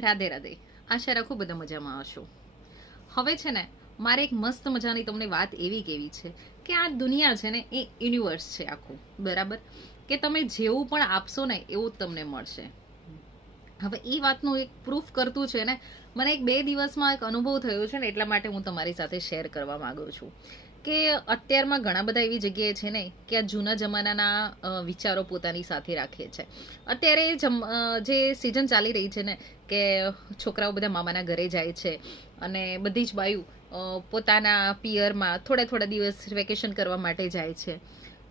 રાધે રાધે. આશા રાખું બધા મજામાં હશો. હવે છે ને, મારે એક મસ્ત મજાની તમને વાત એવી કેવી છે કે આ દુનિયા છે ને, એ યુનિવર્સ છે આખું. બરાબર? કે તમે જેવું પણ આપશો ને, એવું જ તમને મળશે. હવે એ વાતનું એક પ્રૂફ કરતું છે ને, મને એક બે દિવસમાં એક અનુભવ થયો છે ને, એટલા માટે હું તમારી સાથે શેર કરવા માગું છું. કે અત્યારમાં ઘણા બધા એવી જગ્યાએ છે ને કે આ જૂના જમાનાના વિચારો પોતાની સાથે રાખે છે. અત્યારે જે સિઝન ચાલી રહી છે ને, કે છોકરાઓ બધા મામાના ઘરે જાય છે અને બધી જ બાયુ પોતાના પિયરમાં થોડા થોડા દિવસ વેકેશન કરવા માટે જાય છે.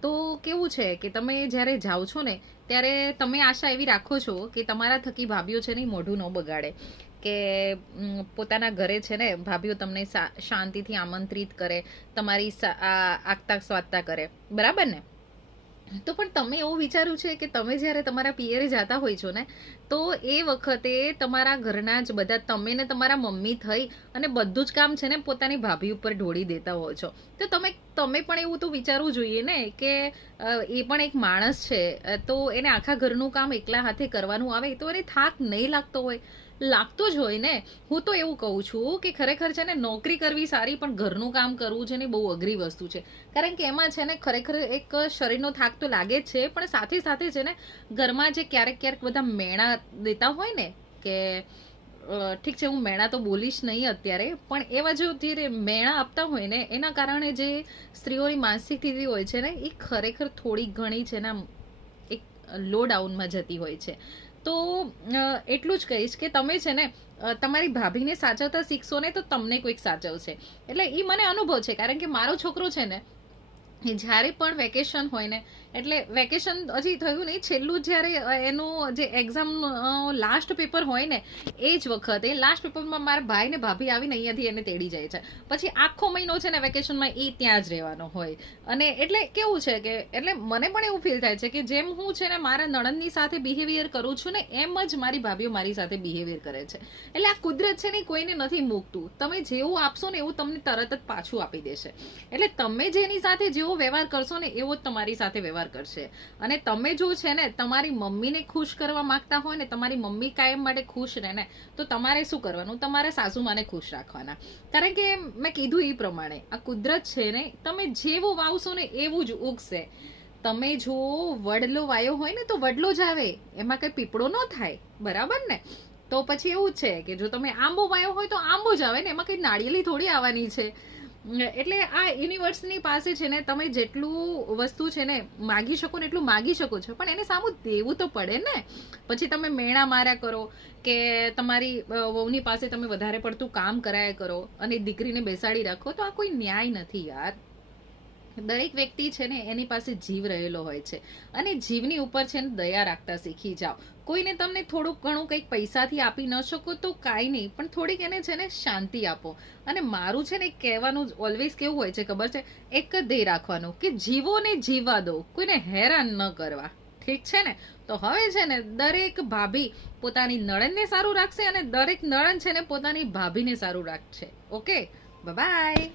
તો કેવું છે કે તમે જ્યારે જાઓ છો ને, ત્યારે તમે આશા એવી રાખો છો કે તમારા થકી ભાભીઓ છે ને મોઢું ન બગાડે. કે પોતાના ઘરે છે ને, ભાભીઓ તમને શાંતિથી આમંત્રિત કરે, તમારી આગતા સ્વાગતા કરે. બરાબર ને? તો પણ તમે એવું વિચાર્યું છે કે તમે જ્યારે તમારા પિયરે જતા હોય છો ને, તો એ વખતે તમારા ઘરના જ બધા તમે ને તમારા મમ્મી થઈ અને બધું જ કામ છે ને પોતાની ભાભી ઉપર ઢોળી દેતા હો છો. તો તમે તમે પણ એવું તો વિચારવું જોઈએ ને કે એ પણ એક માણસ છે તો એને આખા ઘરનું કામ એકલા હાથે કરવાનું આવે તો એને થાક નહીં લાગતો હોય. લાગતો જ હોય ને, હું તો એવું કહું છું કે ખરેખર છે ને, નોકરી કરવી સારી, પણ ઘરનું કામ કરવું છે ને બહુ અઘરી વસ્તુ છે. કારણ કે એમાં છે ને, ખરેખર એક શરીરનો થાક તો લાગે જ છે, પણ સાથે સાથે છે ને, ઘરમાં જે ક્યારેક ક્યારેક બધા મેણા દેતા હોય ને, કે ઠીક છે, હું મેણા તો બોલીશ નહીં અત્યારે, પણ એવા જો જે મેણા આપતા હોય ને, એના કારણે જે સ્ત્રીઓની માનસિક સ્થિતિ હોય છે ને, એ ખરેખર થોડી ઘણી છે ને એક લો ડાઉનમાં જતી હોય છે. તો એટલું જ કહીશ કે તમે છે ને તમારી ભાભીને સાચવતા શીખશો ને તો તમને કોઈક સાચવશે. એટલે એ મને અનુભવ છે, કારણ કે મારો છોકરો છે ને એ જ્યારે પણ વેકેશન હોય ને, એટલે વેકેશન હજી થયું નહીં, છેલ્લું જ્યારે એનું જે એક્ઝામ લાસ્ટ પેપર હોય ને, એ જ વખતે લાસ્ટ પેપરમાં મારા ભાઈ ને ભાભી આવીને અહીંયાથી એને તેડી જાય છે. પછી આખો મહિનો છે ને વેકેશનમાં એ ત્યાં જ રહેવાનો હોય. અને એટલે કેવું છે કે, એટલે મને પણ એવું ફીલ થાય છે કે જેમ હું છે ને મારા નણંદની સાથે બિહેવિયર કરું છું ને, એમ જ મારી ભાભીઓ મારી સાથે બિહેવિયર કરે છે. એટલે આ કુદરત છે ને કોઈને નથી મૂકતું. તમે જેવું આપશો ને એવું તમને તરત જ પાછું આપી દેશે. એટલે તમે જેની સાથે જેવો વ્યવહાર કરશો ને, એવો જ તમારી સાથે વ્યવહાર કરશે. અને તમે જો છે ને, તમારી મમ્મીને ખુશ કરવા માંગતા હોય ને, તમારી મમ્મી કાયમ માટે ખુશ રહે ને, તો તમારે શું કરવાનું? તમારે સાસુમાને ખુશ રાખવાના. કારણ કે મેં કીધું એ પ્રમાણે, આ કુદરત છે ને, તમે જેવું વાવશો ને, એવું જ ઉગશે. તમે જો વડલો વાયો હોય ને, તો વડલો જ આવે. એમાં કંઈ પીપળો ન થાય. બરાબર ને? તો પછી એવું છે કે જો તમે આંબો વાયો હોય તો આંબો જ આવે ને, એમાં કંઈ નાળિયેલી થોડી આવવાની છે. એટલે આ યુનિવર્સની પાસે છે ને, તમે જેટલું વસ્તુ છે ને માગી શકો ને એટલું માગી શકો છો. પણ એને સામું દેવું તો પડે ને. પછી તમે મેણા માર્યા કરો કે તમારી વહુની પાસે તમે વધારે પડતું કામ કરાયા કરો અને દીકરીને બેસાડી રાખો, તો આ કોઈ ન્યાય નથી યાર. દરેક વ્યક્તિ છે ને એની પાસે જીવ રહેલો હોય છે. અને જીવની ઉપર છે ને દયા રાખતા શીખી જાઓ. કોઈને તમને થોડુંક ઘણું કંઈક પૈસાથી આપી ન શકો તો કાંઈ નહીં, પણ થોડીક એને છે ને શાંતિ આપો. અને મારું છે ને કહેવાનું ઓલવેઝ કેવું હોય છે ખબર છે? એક જ ધ્યેય રાખવાનું કે જીવો ને જીવવા દો, કોઈને હેરાન ન કરવા. ઠીક છે ને? તો હવે છે ને દરેક ભાભી પોતાની નણંદને સારું રાખશે અને દરેક નણંદ છે ને પોતાની ભાભીને સારું રાખશે. ઓકે? બાય